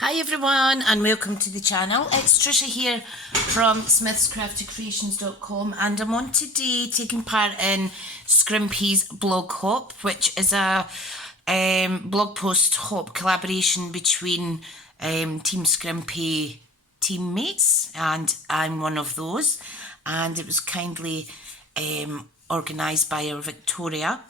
Hi everyone and welcome to the channel. It's Tricia here from smithscraftycreations.com and I'm on today taking part in Scrimpy's blog hop, which is a blog post hop collaboration between Team Scrimpy teammates, and I'm one of those, and it was kindly organised by our Victoria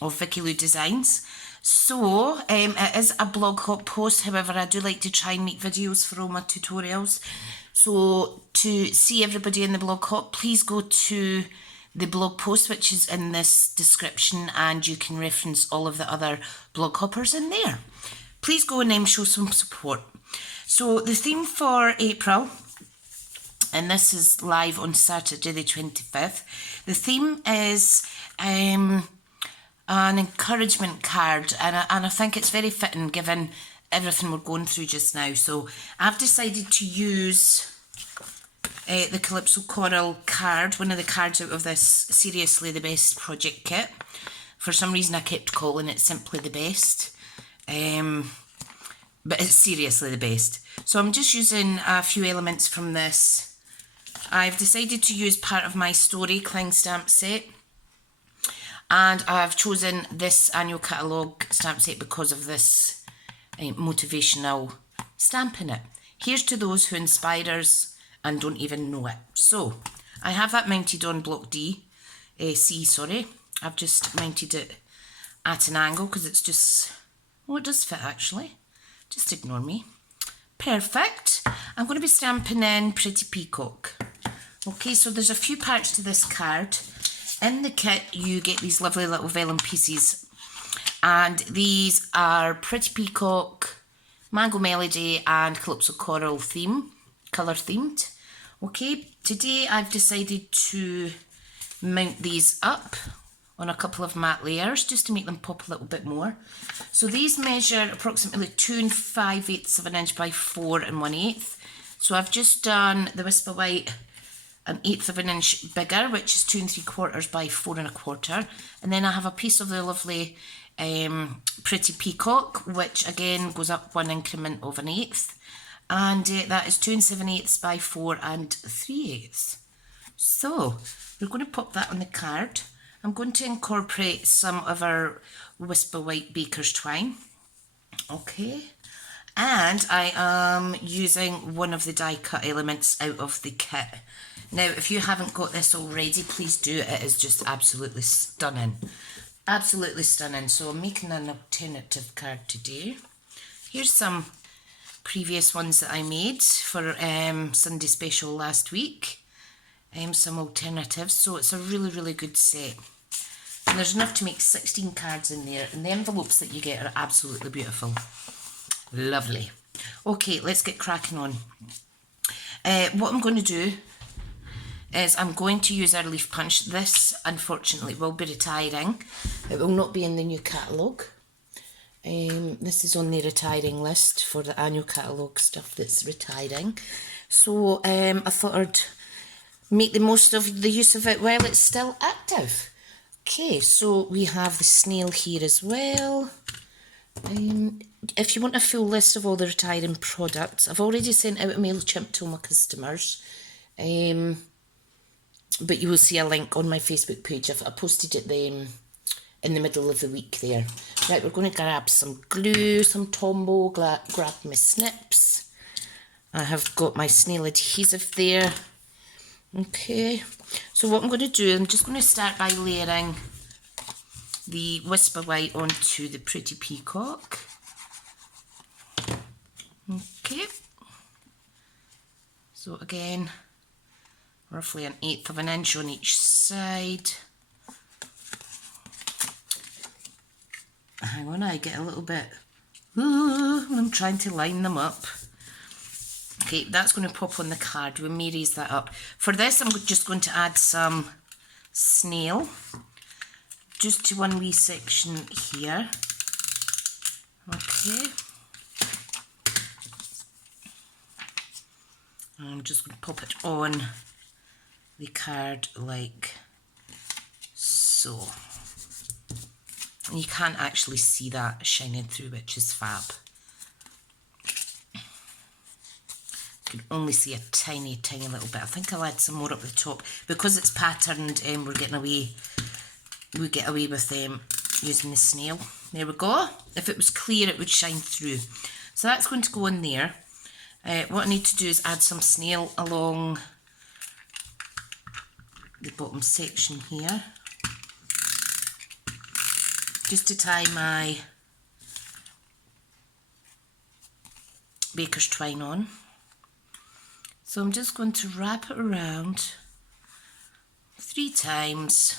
of Vicky Lou Designs. So it is a blog hop post, however I do like to try and make videos for all my tutorials. So to see everybody in the blog hop, please go to the blog post which is in this description and you can reference all of the other blog hoppers in there. Please go and show some support. So the theme for April, and this is live on Saturday the 25th, the theme is an encouragement card, and I think it's very fitting given everything we're going through just now. So I've decided to use the Calypso Coral card, one of the cards out of this Seriously the Best project kit. For some reason I kept calling it Simply the Best, but it's Seriously the Best. So I'm just using a few elements from this. I've decided to use part of my Story Cling stamp set, and I've chosen this annual catalogue stamp set because of this motivational stamp in it. Here's to those who inspire us and don't even know it. So I have that mounted on block C, sorry. I've just mounted it at an angle because it's just, oh, it does fit actually. Just ignore me. Perfect. I'm going to be stamping in Pretty Peacock. Okay, so there's a few parts to this card. In the kit, you get these lovely little vellum pieces, and these are Pretty Peacock, Mango Melody, and Calypso Coral colour themed. Okay, today I've decided to mount these up on a couple of matte layers just to make them pop a little bit more. So these measure approximately 2 5/8 of an inch by 4 1/8. So I've just done the Whisper White 1/8 of an inch bigger, which is 2 3/4 by 4 1/4, and then I have a piece of the lovely Pretty Peacock, which again goes up 1 increment of 1/8, and that is 2 7/8 by 4 3/8. So we're going to pop that on the card. I'm going to incorporate some of our Whisper White Baker's Twine, okay, and I am using one of the die cut elements out of the kit. Now, if you haven't got this already, please do. It is just absolutely stunning. Absolutely stunning. So I'm making an alternative card today. Here's some previous ones that I made for Sunday Special last week. Some alternatives. So it's a really, really good set. And there's enough to make 16 cards in there. And the envelopes that you get are absolutely beautiful. Lovely. Okay, let's get cracking on. What I'm going to do is I'm going to use our leaf punch. This, unfortunately, will be retiring. It will not be in the new catalogue. This is on the retiring list for the annual catalogue stuff that's retiring. So I thought I'd make the most of the use of it while it's still active. Okay, so we have the snail here as well. If you want a full list of all the retiring products, I've already sent out a MailChimp to all my customers. But you will see a link on my Facebook page. I posted it in the middle of the week there. Right, we're going to grab some glue, some Tombow, grab my snips. I have got my snail adhesive there. Okay, so what I'm going to do, I'm just going to start by layering the Whisper White onto the Pretty Peacock. Okay, so again, roughly 1/8 of an inch on each side. Hang on, I get a little bit, I'm trying to line them up. Okay, that's going to pop on the card. We may raise that up. For this, I'm just going to add some snail, just to one wee section here. Okay. I'm just going to pop it on the card like so. And you can't actually see that shining through, which is fab. only see a tiny, tiny little bit. I think I'll add some more up the top. Because it's patterned, we get away with using the snail. There we go. If it was clear, it would shine through. So that's going to go in there. What I need to do is add some snail along the bottom section here, just to tie my baker's twine on. So I'm just going to wrap it around 3 times,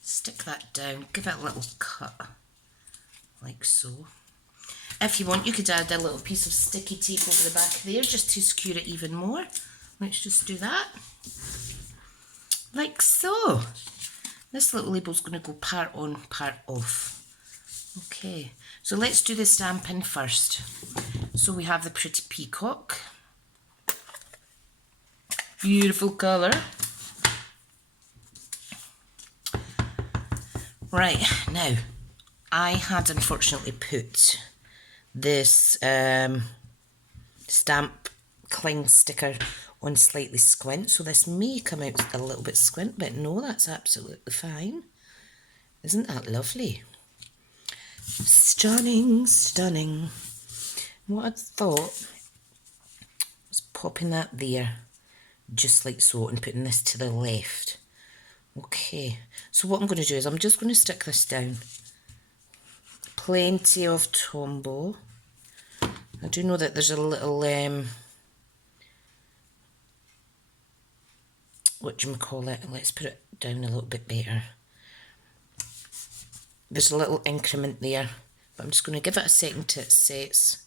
stick that down, give it a little cut, like so. If you want, you could add a little piece of sticky tape over the back there, just to secure it even more. Let's just do that, like so. This little label's going to go part on, part off. Okay, so let's do the Stampin' first. So we have the pretty peacock. Beautiful colour. Right, now, I had unfortunately put this stamp cling sticker on slightly squint, so this may come out a little bit squint, but no, that's absolutely fine. Isn't that lovely? Stunning, stunning. What I thought was popping that there, just like so, and putting this to the left. Okay, so what I'm going to do is I'm just going to stick this down. Plenty of Tombow. I do know that there's a little, whatchamacallit, let's put it down a little bit better. There's a little increment there, but I'm just going to give it a second till it sets.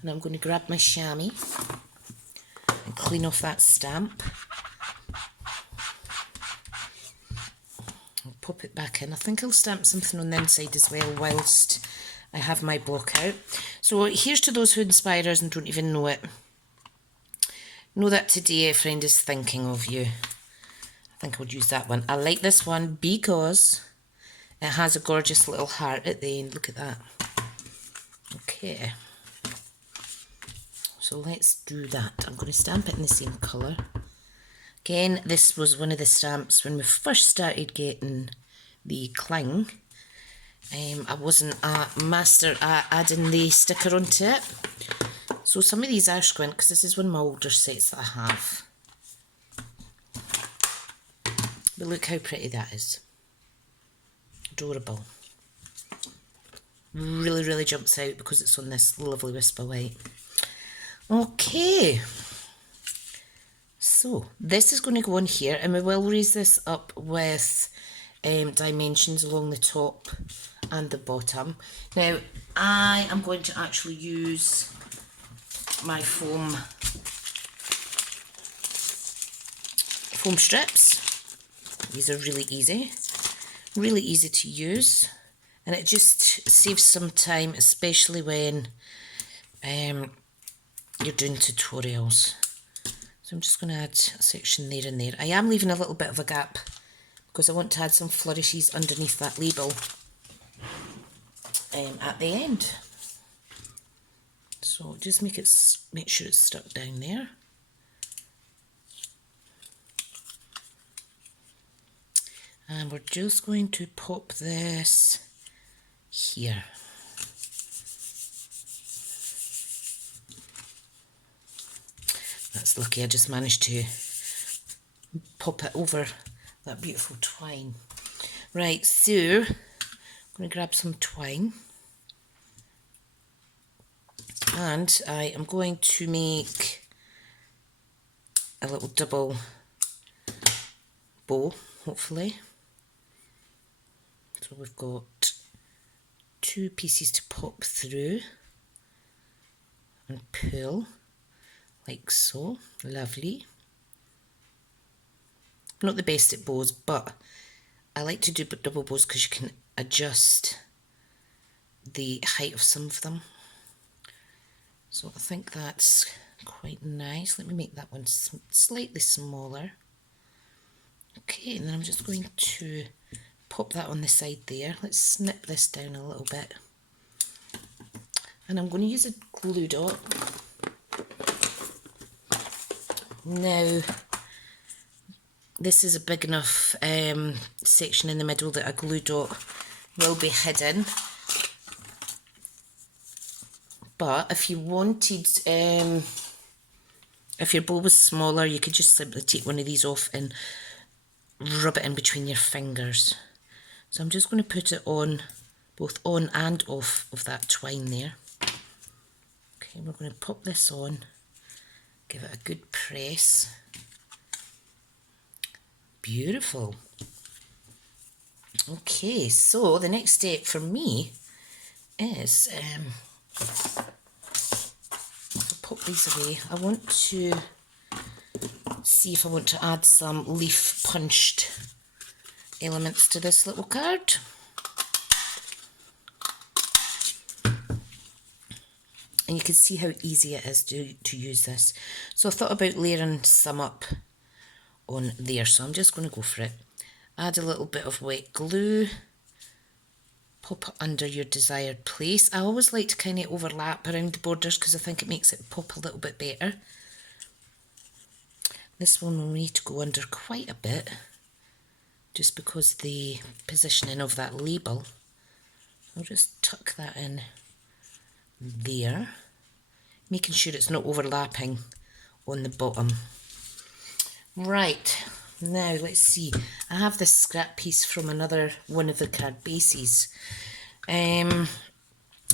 And I'm going to grab my chamois and clean off that stamp. I'll pop it back in. I think I'll stamp something on the inside as well whilst I have my block out. So here's to those who inspire us and don't even know it. Know that today a friend is thinking of you. I think I'll use that one. I like this one because it has a gorgeous little heart at the end. Look at that. Okay. So let's do that. I'm going to stamp it in the same colour. Again, this was one of the stamps when we first started getting the cling. I wasn't a master at adding the sticker onto it. So some of these are squint because this is one of my older sets that I have. But look how pretty that is. Adorable. Really, really jumps out because it's on this lovely Whisper White. Okay. So this is going to go on here, and we will raise this up with dimensions along the top and the bottom. Now I am going to actually use my foam strips. These are really easy to use, and it just saves some time, especially when you're doing tutorials. So I'm just going to add a section there and there. I am leaving a little bit of a gap because I want to add some flourishes underneath that label at the end. So just make sure it's stuck down there. And we're just going to pop this here. That's lucky, I just managed to pop it over that beautiful twine. Right, so I'm going to grab some twine. And I am going to make a little double bow, hopefully. So we've got 2 pieces to pop through and pull, like so. Lovely. I'm not the best at bows, but I like to do double bows because you can adjust the height of some of them. So I think that's quite nice. Let me make that one slightly smaller. Okay, and then I'm just going to pop that on the side there. Let's snip this down a little bit. And I'm going to use a glue dot. Now, this is a big enough section in the middle that a glue dot will be hidden. But if you wanted, if your bowl was smaller, you could just simply take one of these off and rub it in between your fingers. So I'm just going to put it on, both on and off of that twine there. Okay, we're going to pop this on, give it a good press. Beautiful. Okay, so the next step for me is, I'll pop these away. I want to see if I want to add some leaf punched elements to this little card. And you can see how easy it is to use this. So I thought about layering some up on there, so I'm just going to go for it. Add a little bit of wet glue, pop it under your desired place. I always like to kind of overlap around the borders because I think it makes it pop a little bit better. This one will need to go under quite a bit, just because the positioning of that label. I'll just tuck that in there, making sure it's not overlapping on the bottom. Right, now let's see. I have this scrap piece from another one of the card bases. I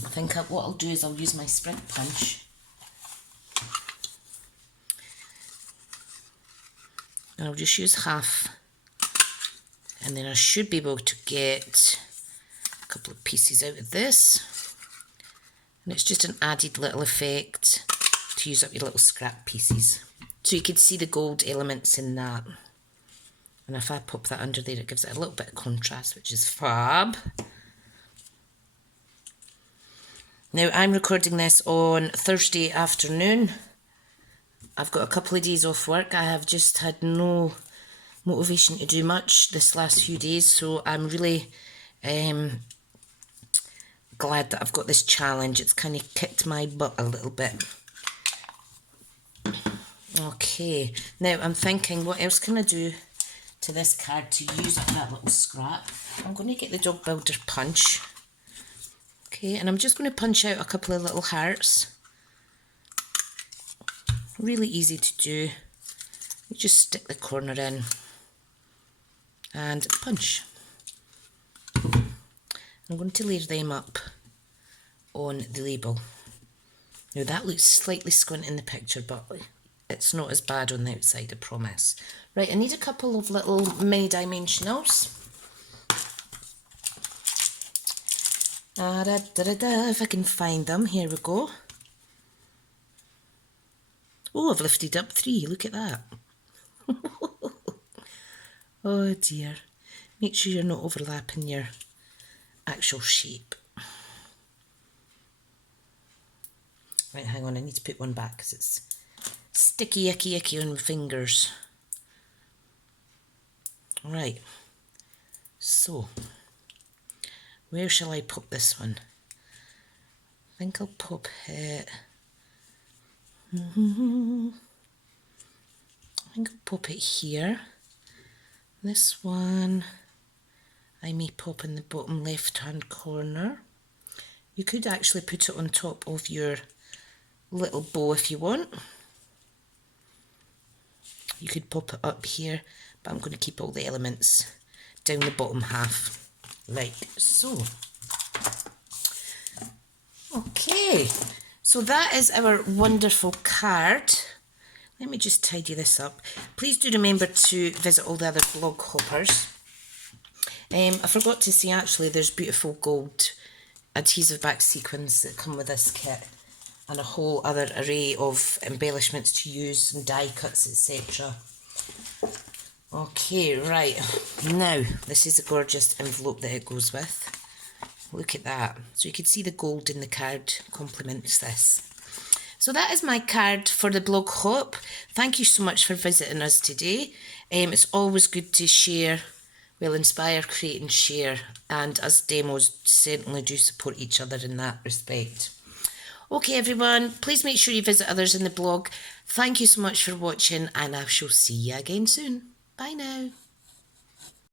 think what I'll do is I'll use my sprint punch. And I'll just use half. And then I should be able to get a couple of pieces out of this. And it's just an added little effect to use up your little scrap pieces. So you can see the gold elements in that. And if I pop that under there, it gives it a little bit of contrast, which is fab. Now, I'm recording this on Thursday afternoon. I've got a couple of days off work. I have just had no motivation to do much this last few days, so I'm really glad that I've got this challenge. It's kind of kicked my butt a little bit. Okay, now I'm thinking, what else can I do to this card to use up that little scrap? I'm going to get the Dog Builder punch. Okay, and I'm just going to punch out a couple of little hearts. Really easy to do. You just stick the corner in and punch. I'm going to layer them up on the label. Now that looks slightly squint in the picture, but it's not as bad on the outside, I promise. Right, I need a couple of little mini dimensionals. If I can find them, here we go. Oh, I've lifted up 3, look at that. Oh dear. Make sure you're not overlapping your actual shape. Right, hang on, I need to put one back because it's sticky, icky on my fingers. Right, so where shall I pop this one? I think I'll pop it. I think I'll pop it here. This one I may pop in the bottom left hand corner. You could actually put it on top of your little bow if you want. You could pop it up here, but I'm going to keep all the elements down the bottom half. Right, so. Okay, so that is our wonderful card. Let me just tidy this up. Please do remember to visit all the other blog hoppers. I forgot to say actually there's beautiful gold adhesive back sequins that come with this kit and a whole other array of embellishments to use and die cuts, etc. Okay, right, now this is a gorgeous envelope that it goes with. Look at that. So you can see the gold in the card complements this. So that is my card for the blog hop. Thank you so much for visiting us today. It's always good to share. We'll inspire, create and share, and as demos certainly do support each other in that respect. Okay everyone, please make sure you visit others in the blog. Thank you so much for watching and I shall see you again soon. Bye now.